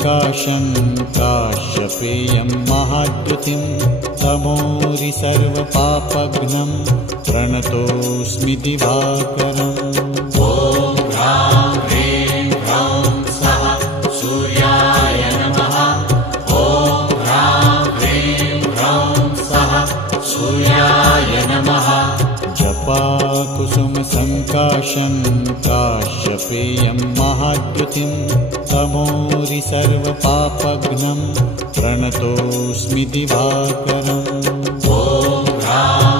सङ्काशं काश्यपेयं महाद्युतिं तमोरि सर्वपापघ्नं प्रणतोऽस्मि दिवाकरम्। ॐ ह्रां ह्रीं ह्रौं स्वः सूर्याय नमः। ॐ ह्रां ह्रीं ह्रौं स्वः सूर्याय नमः। जपाकुसुमसङ्काशं काश्यपेयं महाद्युतिं तमोरि सर्वपापघ्नं प्रणतोऽस्मि दिवाकरम्। ॐ ह्रां